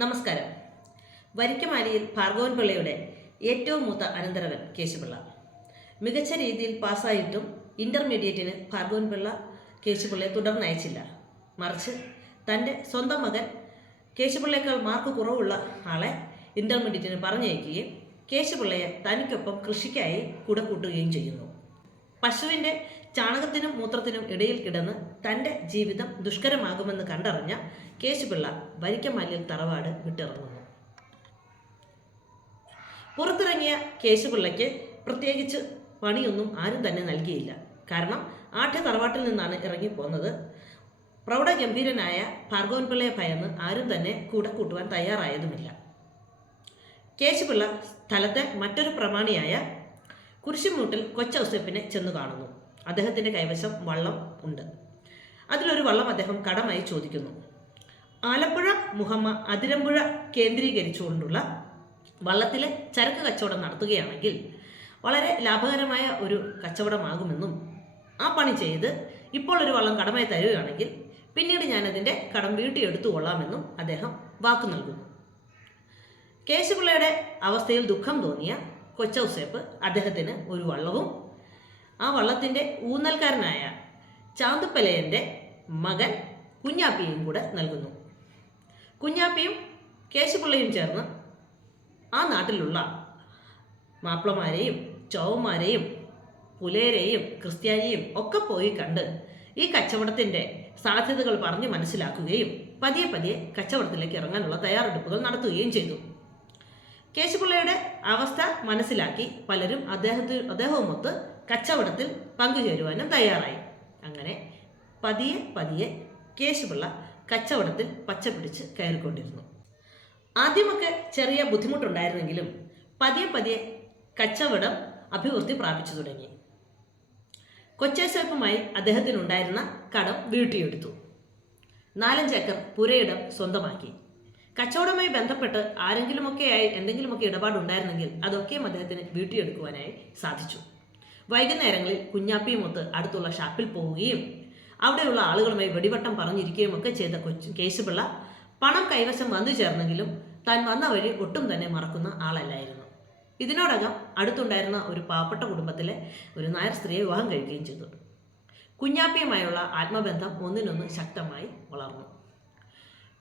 നമസ്കാരം. വരിക്കമാലിയിൽ ഭാർഗവൻ പിള്ളയുടെ ഏറ്റവും മൂത്ത അനന്തരവൻ കേശുപിള്ള. മികച്ച രീതിയിൽ പാസ്സായിട്ടും ഇന്റർമീഡിയറ്റിന് ഭാർഗവൻ പിള്ള കേശുപിള്ളയെ തുടർന്നയച്ചില്ല. മറിച്ച് തൻ്റെ സ്വന്തം മകൻ കേശുപിള്ളയേക്കാൾ മാർക്ക് കുറവുള്ള ആളെ ഇന്റർമീഡിയറ്റിന് പറഞ്ഞയക്കുകയും കേശുപിള്ളയെ തനിക്കൊപ്പം കൃഷിക്കായി കൂടെ കൂട്ടുകയും ചെയ്യുന്നു. പശുവിൻ്റെ ചാണകത്തിനും മൂത്രത്തിനും ഇടയിൽ കിടന്ന് തൻ്റെ ജീവിതം ദുഷ്കരമാകുമെന്ന് കണ്ടറിഞ്ഞ കേശുപിള്ള വരിക്കമാലിയിൽ തറവാട് വിട്ടിറങ്ങുന്നു. പുറത്തിറങ്ങിയ കേശുപിള്ളയ്ക്ക് പ്രത്യേകിച്ച് പണിയൊന്നും ആരും തന്നെ നൽകിയില്ല. കാരണം ആദ്യ തറവാട്ടിൽ നിന്നാണ് ഇറങ്ങിപ്പോന്നത്. പ്രൗഢഗംഭീരനായ ഭാർഗവൻ പിള്ളയെ ഭയന്ന് ആരും തന്നെ കൂടെ കൂട്ടുവാൻ തയ്യാറായതുമില്ല. കേശുപിള്ള സ്ഥലത്തെ മറ്റൊരു പ്രമാണിയായ കുരിശുമൂട്ടിൽ കൊച്ചൗസേപ്പിനെ ചെന്നു കാണുന്നു. അദ്ദേഹത്തിൻ്റെ കൈവശം വള്ളം ഉണ്ട്. അതിലൊരു വള്ളം അദ്ദേഹം കടമായി ചോദിക്കുന്നു. ആലപ്പുഴ മുഹമ്മ അതിരമ്പുഴ കേന്ദ്രീകരിച്ചുകൊണ്ടുള്ള വള്ളത്തിലെ ചരക്ക് കച്ചവടം നടത്തുകയാണെങ്കിൽ വളരെ ലാഭകരമായ ഒരു കച്ചവടമാകുമെന്നും ആ പണി ചെയ്ത് ഇപ്പോൾ ഒരു വള്ളം കടമായി തരുകയാണെങ്കിൽ പിന്നീട് ഞാനതിൻ്റെ കടം വീട്ടിയെടുത്തു കൊള്ളാമെന്നും അദ്ദേഹം വാക്കു നൽകുന്നു. കേശുപിള്ളയുടെ അവസ്ഥയിൽ ദുഃഖം തോന്നിയ കൊച്ചൗസേപ്പ് അദ്ദേഹത്തിന് ഒരു വള്ളവും ആ വള്ളത്തിൻ്റെ ഊന്നൽക്കാരനായ ചാന്തുപ്പലയൻ്റെ മകൻ കുഞ്ഞാപ്പിയും കൂടെ നൽകുന്നു. കുഞ്ഞാപ്പിയും കേശുപിള്ളയും ചേർന്ന് ആ നാട്ടിലുള്ള മാപ്പിളമാരെയും ചൗവന്മാരെയും പുലേരെയും ക്രിസ്ത്യാനിയും ഒക്കെ പോയി കണ്ട് ഈ കച്ചവടത്തിൻ്റെ സാധ്യതകൾ പറഞ്ഞ് മനസ്സിലാക്കുകയും പതിയെ പതിയെ കച്ചവടത്തിലേക്ക് ഇറങ്ങാനുള്ള തയ്യാറെടുപ്പുകൾ നടത്തുകയും ചെയ്തു. കേശുപിള്ളയുടെ അവസ്ഥ മനസ്സിലാക്കി പലരും അദ്ദേഹവുമൊത്ത് കച്ചവടത്തിൽ പങ്കുചേരുവാനും തയ്യാറായി. അങ്ങനെ പതിയെ പതിയെ കേശുപിള്ള കച്ചവടത്തിൽ പച്ചപിടിച്ച് കയറിക്കൊണ്ടിരുന്നു. ആദ്യമൊക്കെ ചെറിയ ബുദ്ധിമുട്ടുണ്ടായിരുന്നെങ്കിലും പതിയെ പതിയെ കച്ചവടം അഭിവൃദ്ധി പ്രാപിച്ചു തുടങ്ങി. കൊച്ചൗസേപ്പുമായി അദ്ദേഹത്തിനുണ്ടായിരുന്ന കടം വീട്ടിയെടുത്തു. 4-5 ഏക്കർ പുരയിടം സ്വന്തമാക്കി. കച്ചവടവുമായി ബന്ധപ്പെട്ട് ആരെങ്കിലുമൊക്കെയായി എന്തെങ്കിലുമൊക്കെ ഇടപാടുണ്ടായിരുന്നെങ്കിൽ അതൊക്കെയും അദ്ദേഹത്തിന് വീട്ടിയെടുക്കുവാനായി സാധിച്ചു. വൈകുന്നേരങ്ങളിൽ കുഞ്ഞാപ്പിയുമൊത്ത് അടുത്തുള്ള ഷാപ്പിൽ പോവുകയും അവിടെയുള്ള ആളുകളുമായി വെടിവട്ടം പറഞ്ഞിരിക്കുകയും ഒക്കെ ചെയ്ത കേശുപിള്ള പണം കൈവശം വന്നു ചേർന്നെങ്കിലും താൻ വന്ന വഴി ഒട്ടും തന്നെ മറക്കുന്ന ആളല്ലായിരുന്നു. ഇതിനോടകം അടുത്തുണ്ടായിരുന്ന ഒരു പാവപ്പെട്ട കുടുംബത്തിലെ ഒരു നായർ സ്ത്രീയെ വിവാഹം കഴിക്കുകയും ചെയ്തു. കുഞ്ഞാപ്പിയുമായുള്ള ആത്മബന്ധം ഒന്നിനൊന്ന് ശക്തമായി വളർന്നു.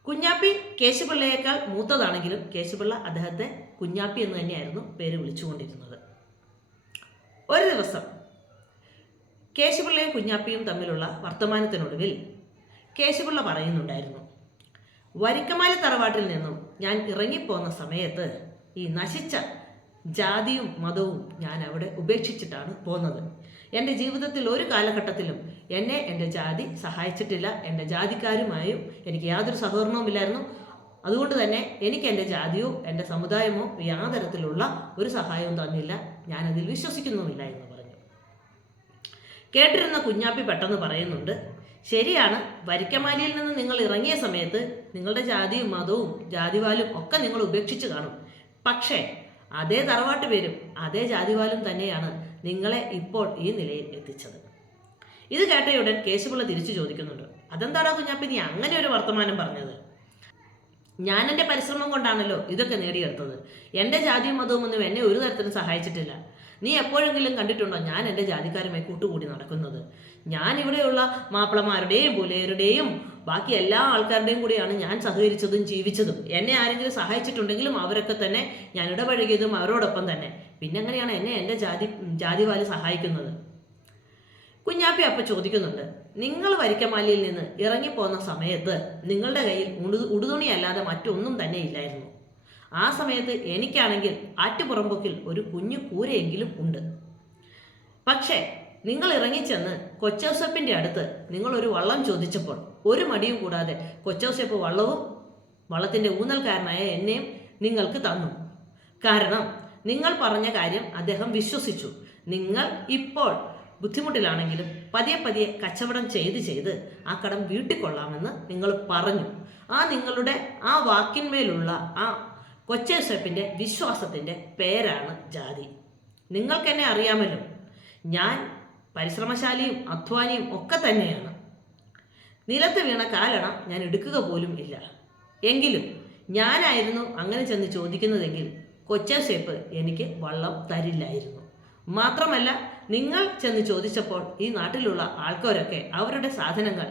കുഞ്ഞാപ്പി കേശുപിള്ളയേക്കാൾ മൂത്തതാണെങ്കിലും കേശുപിള്ള അദ്ദേഹത്തെ കുഞ്ഞാപ്പി എന്ന് തന്നെയായിരുന്നു പേര് വിളിച്ചുകൊണ്ടിരുന്നത്. ഒരു ദിവസം കേശുപിള്ളയും കുഞ്ഞാപ്പിയും തമ്മിലുള്ള വർത്തമാനത്തിനൊടുവിൽ കേശുപിള്ള പറയുന്നുണ്ടായിരുന്നു, വരിക്കമാലി തറവാട്ടിൽ നിന്നും ഞാൻ ഇറങ്ങിപ്പോന്ന സമയത്ത് ഈ നശിച്ച ജാതിയും മതവും ഞാൻ അവിടെ ഉപേക്ഷിച്ചിട്ടാണ് പോന്നത്. എൻ്റെ ജീവിതത്തിൽ ഒരു കാലഘട്ടത്തിലും എന്നെ എൻ്റെ ജാതി സഹായിച്ചിട്ടില്ല. എൻ്റെ ജാതിക്കാരുമായും എനിക്ക് യാതൊരു സഹകരണവുമില്ലായിരുന്നു. അതുകൊണ്ട് തന്നെ എനിക്ക് എൻ്റെ ജാതിയോ എൻ്റെ സമുദായമോ യാതരത്തിലുള്ള ഒരു സഹായവും തന്നില്ല. ഞാനതിൽ വിശ്വസിക്കുന്നുമില്ല എന്ന് പറഞ്ഞു. കേട്ടിരുന്ന കുഞ്ഞാപ്പി പെട്ടെന്ന് പറയുന്നുണ്ട്, ശരിയാണ്, വരിക്കമാലിയിൽ നിന്ന് നിങ്ങൾ ഇറങ്ങിയ സമയത്ത് നിങ്ങളുടെ ജാതിയും മതവും ജാതിവാലും ഒക്കെ നിങ്ങൾ ഉപേക്ഷിച്ച് കാണും. പക്ഷേ അതേ തറവാട്ട് പേരും അതേ ജാതിവാലും തന്നെയാണ് നിങ്ങളെ ഇപ്പോൾ ഈ നിലയിൽ എത്തിച്ചത്. ഇത് കേട്ടയുടൻ കേശുപിള്ള തിരിച്ചു ചോദിക്കുന്നുണ്ട്, അതെന്താടാ കുഞ്ഞാപ്പി നീ അങ്ങനെ ഒരു വർത്തമാനം പറഞ്ഞത്? ഞാൻ എൻ്റെ പരിശ്രമം കൊണ്ടാണല്ലോ ഇതൊക്കെ നേടിയെടുത്തത്. എൻ്റെ ജാതിയും മതവും ഒന്നും എന്നെ ഒരു തരത്തിലും സഹായിച്ചിട്ടില്ല. നീ എപ്പോഴെങ്കിലും കണ്ടിട്ടുണ്ടോ ഞാൻ എൻ്റെ ജാതിക്കാരുമായി കൂട്ടുകൂടി നടക്കുന്നത്? ഞാൻ ഇവിടെയുള്ള മാപ്പിളമാരുടെയും പുലേരുടെയും ബാക്കി എല്ലാ ആൾക്കാരുടെയും കൂടിയാണ് ഞാൻ സഹകരിച്ചതും ജീവിച്ചതും. എന്നെ ആരെങ്കിലും സഹായിച്ചിട്ടുണ്ടെങ്കിലും അവരൊക്കെ തന്നെ ഞാൻ ഇടപഴകിയതും അവരോടൊപ്പം തന്നെ. പിന്നെ എങ്ങനെയാണ് എന്നെ എൻ്റെ ജാതിവാല് സഹായിക്കുന്നത്? കുഞ്ഞാപ്പി അപ്പം ചോദിക്കുന്നുണ്ട്, നിങ്ങൾ വരിക്കമാലിയിൽ നിന്ന് ഇറങ്ങിപ്പോന്ന സമയത്ത് നിങ്ങളുടെ കയ്യിൽ ഉടുതുണിയല്ലാതെ മറ്റൊന്നും തന്നെ ഇല്ലായിരുന്നു. ആ സമയത്ത് എനിക്കാണെങ്കിൽ ആറ്റുപുറമ്പൊക്കിൽ ഒരു കുഞ്ഞു കൂരയെങ്കിലും ഉണ്ട്. പക്ഷേ നിങ്ങൾ ഇറങ്ങിച്ചെന്ന് കൊച്ചൗസേപ്പിൻ്റെ അടുത്ത് നിങ്ങളൊരു വള്ളം ചോദിച്ചപ്പോൾ ഒരു മടിയും കൂടാതെ കൊച്ചൗസേപ്പ് വള്ളത്തിൻ്റെ ഊന്നൽക്കാരനായ എന്നെയും നിങ്ങൾക്ക് തന്നു. കാരണം നിങ്ങൾ പറഞ്ഞ കാര്യം അദ്ദേഹം വിശ്വസിച്ചു. നിങ്ങൾ ഇപ്പോൾ ബുദ്ധിമുട്ടിലാണെങ്കിലും പതിയെ പതിയെ കച്ചവടം ചെയ്ത് ആ കടം വീട്ടിക്കൊള്ളാമെന്ന് നിങ്ങൾ പറഞ്ഞു. നിങ്ങളുടെ ആ വാക്കിന്മേലുള്ള ആ കൊച്ചൗസേപ്പിൻ്റെ വിശ്വാസത്തിൻ്റെ പേരാണ് ജാതി. നിങ്ങൾക്കെന്നെ അറിയാമല്ലോ, ഞാൻ പരിശ്രമശാലിയും അധ്വാനിയും ഒക്കെ തന്നെയാണ്. നിലത്ത് വീണ കാലണ ഞാൻ എടുക്കുക പോലും ഇല്ല. എങ്കിലും ഞാനായിരുന്നു അങ്ങനെ ചെന്ന് ചോദിക്കുന്നതെങ്കിൽ കൊച്ചൗസേപ്പ് എനിക്ക് വള്ളം തരില്ലായിരുന്നു. മാത്രമല്ല, നിങ്ങൾ ചെന്ന് ചോദിച്ചപ്പോൾ ഈ നാട്ടിലുള്ള ആൾക്കാരൊക്കെ അവരുടെ സാധനങ്ങൾ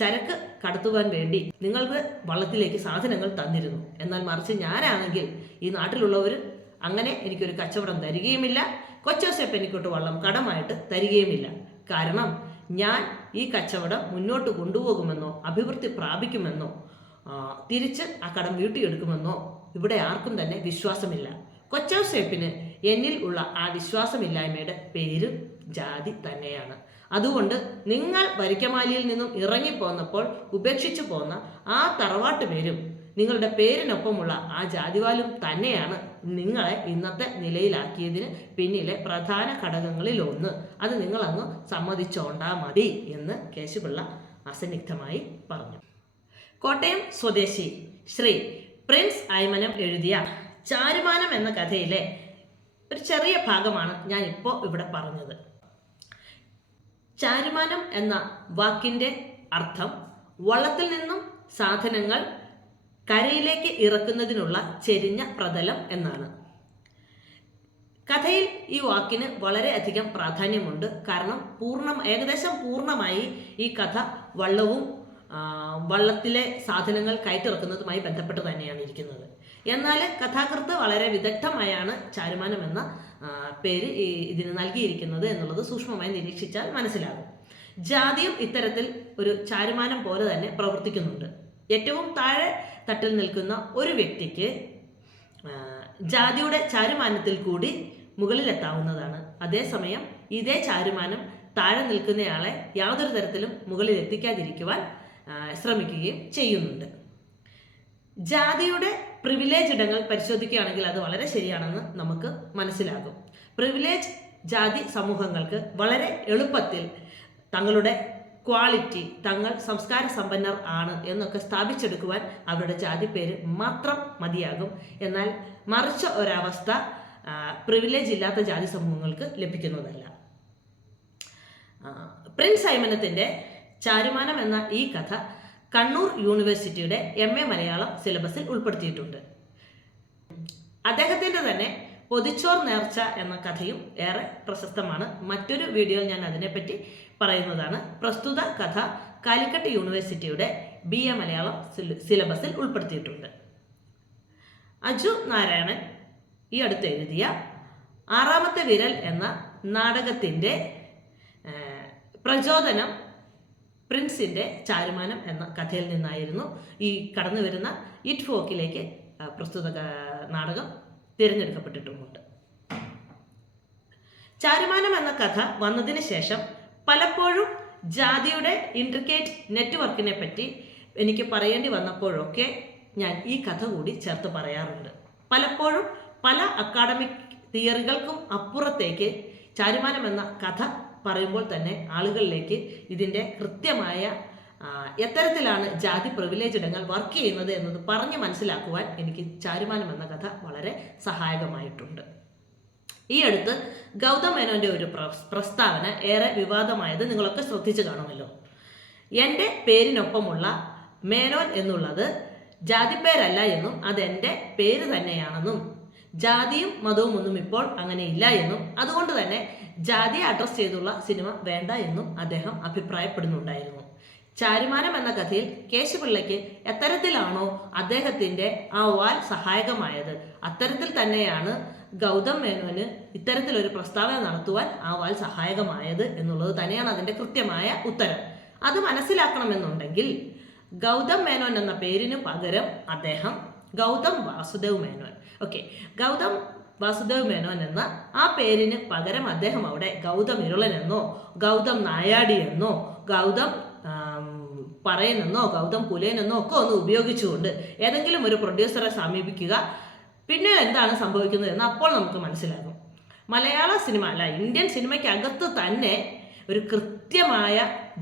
ചരക്ക് കടത്തുവാൻ വേണ്ടി നിങ്ങൾക്ക് വള്ളത്തിലേക്ക് സാധനങ്ങൾ തന്നിരുന്നു. എന്നാൽ മറിച്ച് ഞാനാണെങ്കിൽ ഈ നാട്ടിലുള്ളവർ അങ്ങനെ എനിക്കൊരു കച്ചവടം തരികയുമില്ല, കൊച്ചൗസേപ്പ് എനിക്കൊട്ട് വള്ളം കടമായിട്ട് തരികയുമില്ല. കാരണം ഞാൻ ഈ കച്ചവടം മുന്നോട്ട് കൊണ്ടുപോകുമെന്നോ അഭിവൃദ്ധി പ്രാപിക്കുമെന്നോ തിരിച്ച് ആ കടം വീട്ടിയെടുക്കുമെന്നോ ഇവിടെ ആർക്കും തന്നെ വിശ്വാസമില്ല. കൊച്ചൗസേപ്പിന് എന്നിൽ ഉള്ള ആ വിശ്വാസമില്ലായ്മയുടെ പേര് ജാതി തന്നെയാണ്. അതുകൊണ്ട് നിങ്ങൾ വരിക്കമാലിയിൽ നിന്നും ഇറങ്ങിപ്പോന്നപ്പോൾ ഉപേക്ഷിച്ചു പോന്ന ആ തറവാട്ട് പേരും നിങ്ങളുടെ പേരിനൊപ്പമുള്ള ആ ജാതിവാലും തന്നെയാണ് നിങ്ങളെ ഇന്നത്തെ നിലയിലാക്കിയതിന് പിന്നിലെ പ്രധാന ഘടകങ്ങളിൽ ഒന്ന്. അത് നിങ്ങളങ്ങ് സമ്മതിച്ചോണ്ടാ മതി എന്ന് കേശുപിള്ള അസന്നിഗ്ധമായി പറഞ്ഞു. കോട്ടയം സ്വദേശി ശ്രീ പ്രിൻസ് ഐമനം എഴുതിയ ചാരുമാനം എന്ന കഥയിലെ ഒരു ചെറിയ ഭാഗമാണ് ഞാൻ ഇപ്പോൾ ഇവിടെ പറഞ്ഞത്. ചാരുമാനം എന്ന വാക്കിൻ്റെ അർത്ഥം വള്ളത്തിൽ നിന്നും സാധനങ്ങൾ കരയിലേക്ക് ഇറക്കുന്നതിനുള്ള ചെരിഞ്ഞ പ്രതലം എന്നാണ്. കഥയിൽ ഈ വാക്കിന് വളരെയധികം പ്രാധാന്യമുണ്ട്. കാരണം ഏകദേശം പൂർണ്ണമായി ഈ കഥ വള്ളത്തിലെ സാധനങ്ങൾ കയറ്റിറക്കുന്നതുമായി ബന്ധപ്പെട്ട് തന്നെയാണ് ഇരിക്കുന്നത്. എന്നാൽ കഥാകൃത്ത് വളരെ വിദഗ്ധമായാണ് ചാരുമാനം എന്ന പേര് ഇതിന് നൽകിയിരിക്കുന്നത് എന്നുള്ളത് സൂക്ഷ്മമായി നിരീക്ഷിച്ചാൽ മനസ്സിലാകും. ജാതിയും ഇത്തരത്തിൽ ഒരു ചാരുമാനം പോലെ തന്നെ പ്രവർത്തിക്കുന്നുണ്ട്. ഏറ്റവും താഴെ തട്ടിൽ നിൽക്കുന്ന ഒരു വ്യക്തിക്ക് ജാതിയുടെ ചാരുമാനത്തിൽ കൂടി മുകളിലെത്താവുന്നതാണ്. അതേസമയം ഇതേ ചാരുമാനം താഴെ നിൽക്കുന്നയാളെ യാതൊരു തരത്തിലും മുകളിൽ എത്തിക്കാതിരിക്കുവാൻ ശ്രമിക്കുകയും ചെയ്യുന്നുണ്ട്. ജാതിയുടെ പ്രിവിലേജ് ഇടങ്ങൾ പരിശോധിക്കുകയാണെങ്കിൽ അത് വളരെ ശരിയാണെന്ന് നമുക്ക് മനസ്സിലാകും. പ്രിവിലേജ് ജാതി സമൂഹങ്ങൾക്ക് വളരെ എളുപ്പത്തിൽ തങ്ങളുടെ ക്വാളിറ്റി, തങ്ങൾ സംസ്കാര സമ്പന്നർ ആണ് എന്നൊക്കെ സ്ഥാപിച്ചെടുക്കുവാൻ അവരുടെ ജാതി പേര് മാത്രം മതിയാകും. എന്നാൽ മറിച്ച ഒരവസ്ഥ പ്രിവിലേജ് ഇല്ലാത്ത ജാതി സമൂഹങ്ങൾക്ക് ലഭിക്കുന്നതല്ല. പ്രിൻസ് ഐമനത്തിൻ്റെ ചാരുമാനം എന്ന ഈ കഥ കണ്ണൂർ യൂണിവേഴ്സിറ്റിയുടെ MA മലയാളം സിലബസിൽ ഉൾപ്പെടുത്തിയിട്ടുണ്ട്. അദ്ദേഹത്തിൻ്റെ തന്നെ പൊതിച്ചോർ നേർച്ച എന്ന കഥയും ഏറെ പ്രശസ്തമാണ്. മറ്റൊരു വീഡിയോയിൽ ഞാൻ അതിനെപ്പറ്റി പറയുന്നതാണ്. പ്രസ്തുത കഥ കാലിക്കറ്റ് യൂണിവേഴ്സിറ്റിയുടെ BA മലയാളം സിലബസിൽ ഉൾപ്പെടുത്തിയിട്ടുണ്ട്. അജു നാരായണൻ ഈ അടുത്ത് എഴുതിയ ആറാമത്തെ വിരൽ എന്ന നാടകത്തിൻ്റെ പ്രചോദനം പ്രിൻസിൻ്റെ ചാരുമാനം എന്ന കഥയിൽ നിന്നായിരുന്നു. ഈ കടന്നു വരുന്ന ഇറ്റ് ഫോക്കിലേക്ക് പ്രസ്തുത നാടകം തിരഞ്ഞെടുക്കപ്പെട്ടിട്ടുമുണ്ട്. ചാരുമാനം എന്ന കഥ വന്നതിന് ശേഷം പലപ്പോഴും ജാതിയുടെ ഇൻട്രിക്കേറ്റ് നെറ്റ്വർക്കിനെ പറ്റി എനിക്ക് പറയേണ്ടി വന്നപ്പോഴൊക്കെ ഞാൻ ഈ കഥ കൂടി ചേർത്ത് പറയാറുണ്ട്. പലപ്പോഴും പല അക്കാഡമിക് തിയറികൾക്കും അപ്പുറത്തേക്ക് ചാരുമാനം എന്ന കഥ പറയുമ്പോൾ തന്നെ ആളുകളിലേക്ക് ഇതിൻ്റെ കൃത്യമായ എത്തരത്തിലാണ് ജാതി പ്രിവിലേജ് ഇടങ്ങൾ വർക്ക് ചെയ്യുന്നത് എന്നത് പറഞ്ഞ് മനസ്സിലാക്കുവാൻ എനിക്ക് ചാരുമാനം എന്ന കഥ വളരെ സഹായകമായിട്ടുണ്ട്. ഈ അടുത്ത് ഗൗതം മേനോൻ്റെ ഒരു പ്രസ്താവന ഏറെ വിവാദമായത് നിങ്ങളൊക്കെ ശ്രദ്ധിച്ചു കാണുമല്ലോ. എൻ്റെ പേരിനൊപ്പമുള്ള മേനോൻ എന്നുള്ളത് ജാതിപ്പേരല്ല എന്നും അതെൻ്റെ പേര് തന്നെയാണെന്നും ജാതിയും മതവും ഒന്നും ഇപ്പോൾ അങ്ങനെ ഇല്ല എന്നും അതുകൊണ്ട് തന്നെ ജാതിയെ അഡ്രസ് ചെയ്തുള്ള സിനിമ വേണ്ട എന്നും അദ്ദേഹം അഭിപ്രായപ്പെടുന്നുണ്ടായിരുന്നു. ചാരുമാനം എന്ന കഥയിൽ കേശുപിള്ളയ്ക്ക് എത്തരത്തിലാണോ അദ്ദേഹത്തിൻ്റെ ആ വാൽ സഹായകമായത് അത്തരത്തിൽ തന്നെയാണ് ഗൗതം മേനോന് ഇത്തരത്തിലൊരു പ്രസ്താവന നടത്തുവാൻ ആ വാൽ സഹായകമായത് എന്നുള്ളത് തന്നെയാണ് അതിൻ്റെ കൃത്യമായ ഉത്തരം. അത് മനസ്സിലാക്കണമെന്നുണ്ടെങ്കിൽ ഗൗതം മേനോൻ എന്ന പേരിന് പകരം അദ്ദേഹം ഗൗതം വാസുദേവ് മേനോൻ ഗൗതം വാസുദേവ് മേനോൻ എന്ന ആ പേരിന് പകരം അദ്ദേഹം അവിടെ ഗൗതം ഇരുളൻ എന്നോ ഗൗതം നായാടി എന്നോ ഗൗതം പറയനെന്നോ ഗൗതം പുലേനെന്നോ ഒക്കെ ഒന്ന് ഉപയോഗിച്ചുകൊണ്ട് ഏതെങ്കിലും ഒരു പ്രൊഡ്യൂസറെ സമീപിക്കുക. പിന്നെ എന്താണ് സംഭവിക്കുന്നത് എന്ന് അപ്പോൾ നമുക്ക് മനസ്സിലാകും. മലയാള സിനിമ അല്ല, ഇന്ത്യൻ സിനിമയ്ക്കകത്ത് തന്നെ ഒരു കൃത്യമായ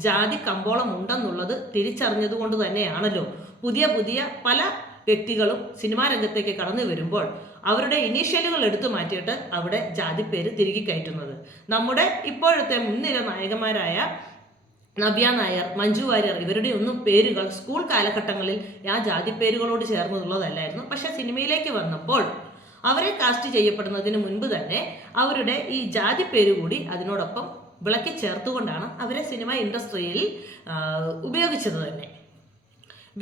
ജാതി കമ്പോളം ഉണ്ടെന്നുള്ളത് തിരിച്ചറിഞ്ഞതുകൊണ്ട് തന്നെയാണല്ലോ പുതിയ പുതിയ പല വ്യക്തികളും സിനിമാ രംഗത്തേക്ക് കടന്നു വരുമ്പോൾ അവരുടെ ഇനീഷ്യലുകൾ എടുത്തു മാറ്റിയിട്ട് അവിടെ ജാതിപ്പേര് തിരികെ കയറ്റുന്നത്. നമ്മുടെ ഇപ്പോഴത്തെ മുൻനിര നായകന്മാരായ നവ്യ നായർ, മഞ്ജു വാര്യർ ഇവരുടെ ഒന്നും പേരുകൾ സ്കൂൾ കാലഘട്ടങ്ങളിൽ ആ ജാതി പേരുകളോട് ചേർന്നുള്ളതല്ലായിരുന്നു. പക്ഷെ സിനിമയിലേക്ക് വന്നപ്പോൾ അവരെ കാസ്റ്റ് ചെയ്യപ്പെടുന്നതിന് മുൻപ് തന്നെ അവരുടെ ഈ ജാതി പേര് കൂടി അതിനോടൊപ്പം വിളക്കി ചേർത്തുകൊണ്ടാണ് അവരെ സിനിമ ഇൻഡസ്ട്രിയിൽ ഉപയോഗിച്ചത് തന്നെ.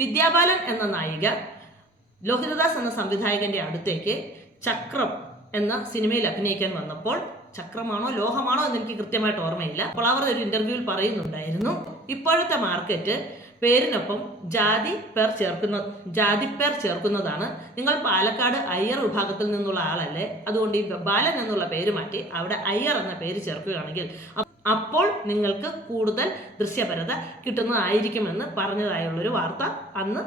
വിദ്യാബാലൻ എന്ന നായിക ലോഹിതദാസ് എന്ന സംവിധായകന്റെ അടുത്തേക്ക് ചക്രം എന്ന സിനിമയിൽ അഭിനയിക്കാൻ വന്നപ്പോൾ, ചക്രമാണോ ലോഹമാണോ എന്ന് എനിക്ക് കൃത്യമായിട്ട് ഓർമ്മയില്ല, അപ്പോൾ അവർ ഒരു ഇന്റർവ്യൂവിൽ പറയുന്നുണ്ടായിരുന്നു, ഇപ്പോഴത്തെ മാർക്കറ്റ് പേരിനൊപ്പം ജാതി പേർ ചേർക്കുന്നതാണ്. നിങ്ങൾ പാലക്കാട് അയ്യർ വിഭാഗത്തിൽ നിന്നുള്ള ആളല്ലേ, അതുകൊണ്ട് ഈ ബാലൻ എന്നുള്ള പേര് മാറ്റി അവിടെ അയ്യർ എന്ന പേര് ചേർക്കുകയാണെങ്കിൽ അപ്പോൾ നിങ്ങൾക്ക് കൂടുതൽ ദൃശ്യപരത കിട്ടുന്നതായിരിക്കുമെന്ന് പറഞ്ഞതായുള്ളൊരു വാർത്ത അന്ന്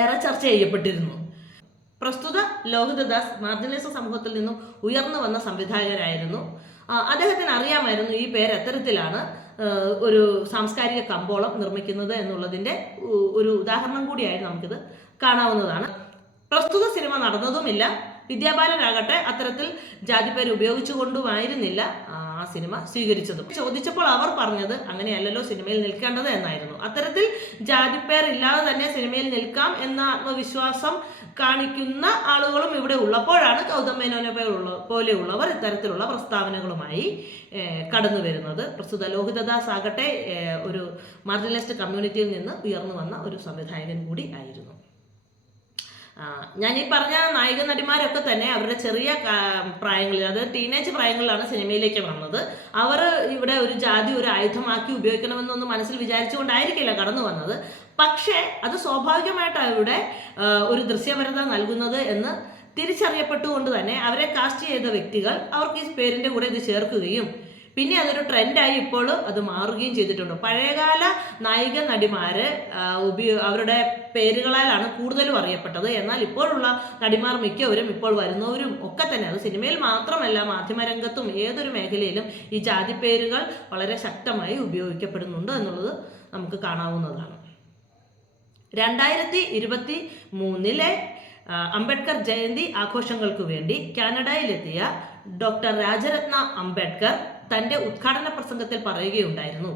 ഏറെ ചർച്ച ചെയ്യപ്പെട്ടിരുന്നു. പ്രസ്തുത ലോഹിതദാസ് മാർജിനലൈസ്ഡ് സമൂഹത്തിൽ നിന്നും ഉയർന്നു വന്ന സംവിധായകനായിരുന്നു. അദ്ദേഹത്തിന് അറിയാമായിരുന്നു ഈ പേര് എത്തരത്തിലാണ് ഒരു സാംസ്കാരിക കമ്പോളം നിർമ്മിക്കുന്നത് എന്നുള്ളതിൻ്റെ ഒരു ഉദാഹരണം കൂടിയായി നമുക്കിത് കാണാവുന്നതാണ്. പ്രസ്തുത സിനിമ നടന്നതുമില്ല. വിദ്യാബാലനാകട്ടെ അത്തരത്തിൽ ജാതിപ്പേര് ഉപയോഗിച്ചുകൊണ്ടുമായിരുന്നില്ല ആ സിനിമ സ്വീകരിച്ചതും. ചോദിച്ചപ്പോൾ അവർ പറഞ്ഞത് അങ്ങനെയല്ലല്ലോ സിനിമയിൽ നിൽക്കേണ്ടത് എന്നായിരുന്നു. അത്തരത്തിൽ ജാതിപ്പേർ ഇല്ലാതെ തന്നെ സിനിമയിൽ നിൽക്കാം എന്ന ആത്മവിശ്വാസം കാണിക്കുന്ന ആളുകളും ഇവിടെ ഉള്ളപ്പോഴാണ് ഗൗതം മേനോനെ പോലെയുള്ളവർ ഇത്തരത്തിലുള്ള പ്രസ്താവനകളുമായി കടന്നു വരുന്നത്. പ്രസ്തുത ലോഹിതദാസ് ആകട്ടെ ഒരു മാർജിനലൈസ്ഡ് കമ്മ്യൂണിറ്റിയിൽ നിന്ന് ഉയർന്നു വന്ന ഒരു സംവിധായകൻ കൂടി ആയിരുന്നു. ഞാൻ ഈ പറഞ്ഞ നായിക നടിമാരൊക്കെ തന്നെ അവരുടെ ചെറിയ പ്രായങ്ങളിൽ, അതായത് ടീനേജ് പ്രായങ്ങളിലാണ് സിനിമയിലേക്ക് വന്നത്. അവർ ഇവിടെ ഒരു ജാതി ഒരു ആയുധമാക്കി ഉപയോഗിക്കണമെന്നൊന്നും മനസ്സിൽ വിചാരിച്ചുകൊണ്ടായിരിക്കില്ല കടന്നു വന്നത്. പക്ഷേ അത് സ്വാഭാവികമായിട്ടാണ് ഇവിടെ ഒരു ദൃശ്യപരത നൽകുന്നത് എന്ന് തിരിച്ചറിയപ്പെട്ടുകൊണ്ട് തന്നെ അവരെ കാസ്റ്റ് ചെയ്ത വ്യക്തികൾ അവർക്ക് ഈ പേരിൻ്റെ കൂടെ ഇത് ചേർക്കുകയും പിന്നെ അതൊരു ട്രെൻഡായി ഇപ്പോൾ അത് മാറുകയും ചെയ്തിട്ടുണ്ട്. പഴയകാല നായിക നടിമാര് അവരുടെ പേരുകളാലാണ് കൂടുതലും അറിയപ്പെട്ടത്. എന്നാൽ ഇപ്പോഴുള്ള നടിമാർ മിക്കവരും ഇപ്പോൾ വരുന്നവരും ഒക്കെ തന്നെ, അത് സിനിമയിൽ മാത്രമല്ല മാധ്യമരംഗത്തും ഏതൊരു മേഖലയിലും ഈ ജാതി പേരുകൾ വളരെ ശക്തമായി ഉപയോഗിക്കപ്പെടുന്നുണ്ട് എന്നുള്ളത് നമുക്ക് കാണാവുന്നതാണ്. 2023 അംബേദ്കർ ജയന്തി ആഘോഷങ്ങൾക്ക് വേണ്ടി കാനഡയിലെത്തിയ ഡോക്ടർ രാജരത്ന അംബേദ്കർ തന്റെ ഉദ്ഘാടന പ്രസംഗത്തിൽ പറയുകയുണ്ടായിരുന്നു,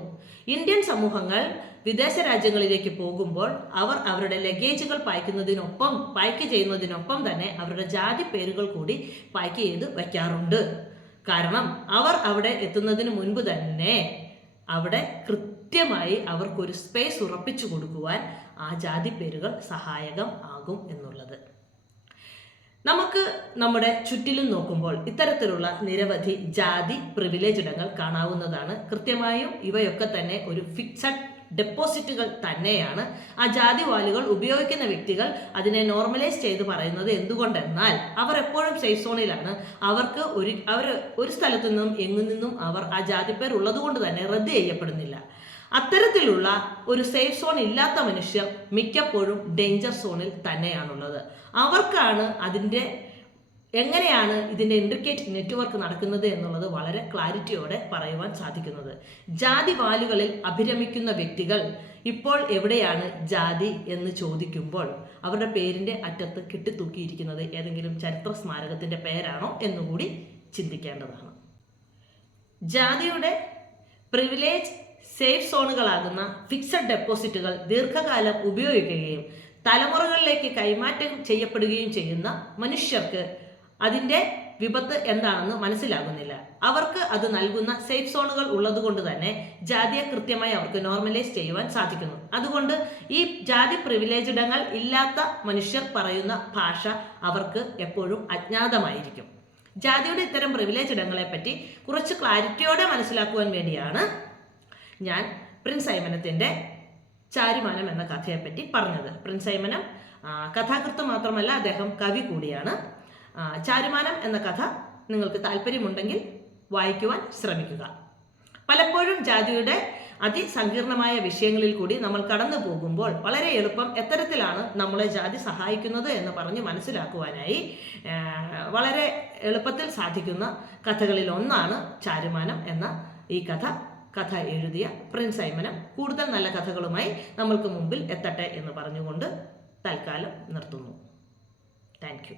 ഇന്ത്യൻ സമൂഹങ്ങൾ വിദേശ രാജ്യങ്ങളിലേക്ക് പോകുമ്പോൾ അവർ അവരുടെ ലഗേജുകൾ പായ്ക്ക് ചെയ്യുന്നതിനൊപ്പം തന്നെ അവരുടെ ജാതി പേരുകൾ കൂടി പായ്ക്ക് ചെയ്ത് വയ്ക്കാറുണ്ട്. കാരണം അവർ അവിടെ എത്തുന്നതിന് മുൻപ് തന്നെ അവിടെ കൃത്യമായി അവർക്കൊരു സ്പേസ് ഉറപ്പിച്ചു കൊടുക്കുവാൻ ആ ജാതി പേരുകൾ സഹായകം ആകും എന്നുള്ളത്. നമുക്ക് നമ്മുടെ ചുറ്റിലും നോക്കുമ്പോൾ ഇത്തരത്തിലുള്ള നിരവധി ജാതി പ്രിവിലേജ് ഇടങ്ങൾ കാണാവുന്നതാണ്. കൃത്യമായും ഇവയൊക്കെ തന്നെ ഒരു ഫിക്സഡ് ഡെപ്പോസിറ്റുകൾ തന്നെയാണ്. ആ ജാതി വാലുകൾ ഉപയോഗിക്കുന്ന വ്യക്തികൾ അതിനെ നോർമലൈസ് ചെയ്ത് പറയുന്നത് എന്തുകൊണ്ടെന്നാൽ അവർ എപ്പോഴും സേഫ് സോണിലാണ്. അവർക്ക് ഒരു സ്ഥലത്തു നിന്നും എങ്ങു നിന്നും അവർ ആ ജാതിപ്പേർ ഉള്ളത് കൊണ്ട് തന്നെ റദ്ദ് ചെയ്യപ്പെടുന്നില്ല. അത്തരത്തിലുള്ള ഒരു സേഫ് സോൺ ഇല്ലാത്ത മനുഷ്യർ മിക്കപ്പോഴും ഡേഞ്ചർ സോണിൽ തന്നെയാണുള്ളത്. അവർക്കാണ് എങ്ങനെയാണ് ഇതിൻ്റെ ഇൻട്രിക്കേറ്റ് നെറ്റ്വർക്ക് നടക്കുന്നത് എന്നുള്ളത് വളരെ ക്ലാരിറ്റിയോടെ പറയുവാൻ സാധിക്കുന്നത്. ജാതി വാലുകളിൽ അഭിരമിക്കുന്ന വ്യക്തികൾ ഇപ്പോൾ എവിടെയാണ് ജാതി എന്ന് ചോദിക്കുമ്പോൾ അവരുടെ പേരിൻ്റെ അറ്റത്ത് കെട്ടിത്തൂക്കിയിരിക്കുന്നത് ഏതെങ്കിലും ചരിത്ര സ്മാരകത്തിൻ്റെ പേരാണോ എന്നുകൂടി ചിന്തിക്കേണ്ടതാണ്. ജാതിയുടെ പ്രിവിലേജ് സേഫ് സോണുകളാകുന്ന ഫിക്സഡ് ഡെപ്പോസിറ്റുകൾ ദീർഘകാലം ഉപയോഗിക്കുകയും തലമുറകളിലേക്ക് കൈമാറ്റം ചെയ്യപ്പെടുകയും ചെയ്യുന്ന മനുഷ്യർക്ക് അതിൻ്റെ വിപത്ത് എന്താണെന്ന് മനസ്സിലാകുന്നില്ല. അവർക്ക് അത് നൽകുന്ന സേഫ് സോണുകൾ ഉള്ളത് കൊണ്ട് തന്നെ ജാതിയെ കൃത്യമായി അവർക്ക് നോർമലൈസ് ചെയ്യുവാൻ സാധിക്കുന്നു. അതുകൊണ്ട് ഈ ജാതി പ്രിവിലേജിടങ്ങൾ ഇല്ലാത്ത മനുഷ്യർ പറയുന്ന ഭാഷ അവർക്ക് എപ്പോഴും അജ്ഞാതമായിരിക്കും. ജാതിയുടെ ഇത്തരം പ്രിവിലേജ് ഇടങ്ങളെ പറ്റി കുറച്ച് ക്ലാരിറ്റിയോടെ മനസ്സിലാക്കുവാൻ വേണ്ടിയാണ് ഞാൻ പ്രിൻസ് സൈമനത്തിൻ്റെ ചാരുമാനം എന്ന കഥയെപ്പറ്റി പറഞ്ഞത്. പ്രിൻസ് സൈമനം കഥാകൃത്ത് മാത്രമല്ല, അദ്ദേഹം കവി കൂടിയാണ്. ചാരുമാനം എന്ന കഥ നിങ്ങൾക്ക് താല്പര്യമുണ്ടെങ്കിൽ വായിക്കുവാൻ ശ്രമിക്കുക. പലപ്പോഴും ജാതിയുടെ അതിസങ്കീർണമായ വിഷയങ്ങളിൽ കൂടി നമ്മൾ കടന്നു പോകുമ്പോൾ വളരെ എളുപ്പം എത്തരത്തിലാണ് നമ്മളെ ജാതി സഹായിക്കുന്നത് എന്ന് പറഞ്ഞ് മനസ്സിലാക്കുവാനായി വളരെ എളുപ്പത്തിൽ സാധിക്കുന്ന കഥകളിൽ ഒന്നാണ് ചാരുമാനം എന്ന ഈ കഥ എഴുതിയ പ്രിൻസ് സൈമനം. കൂടുതൽ നല്ല കഥകളുമായി നമ്മൾക്ക് മുമ്പിൽ എത്തട്ടെ എന്ന് പറഞ്ഞുകൊണ്ട് തൽക്കാലം നിർത്തുന്നു. Thank you.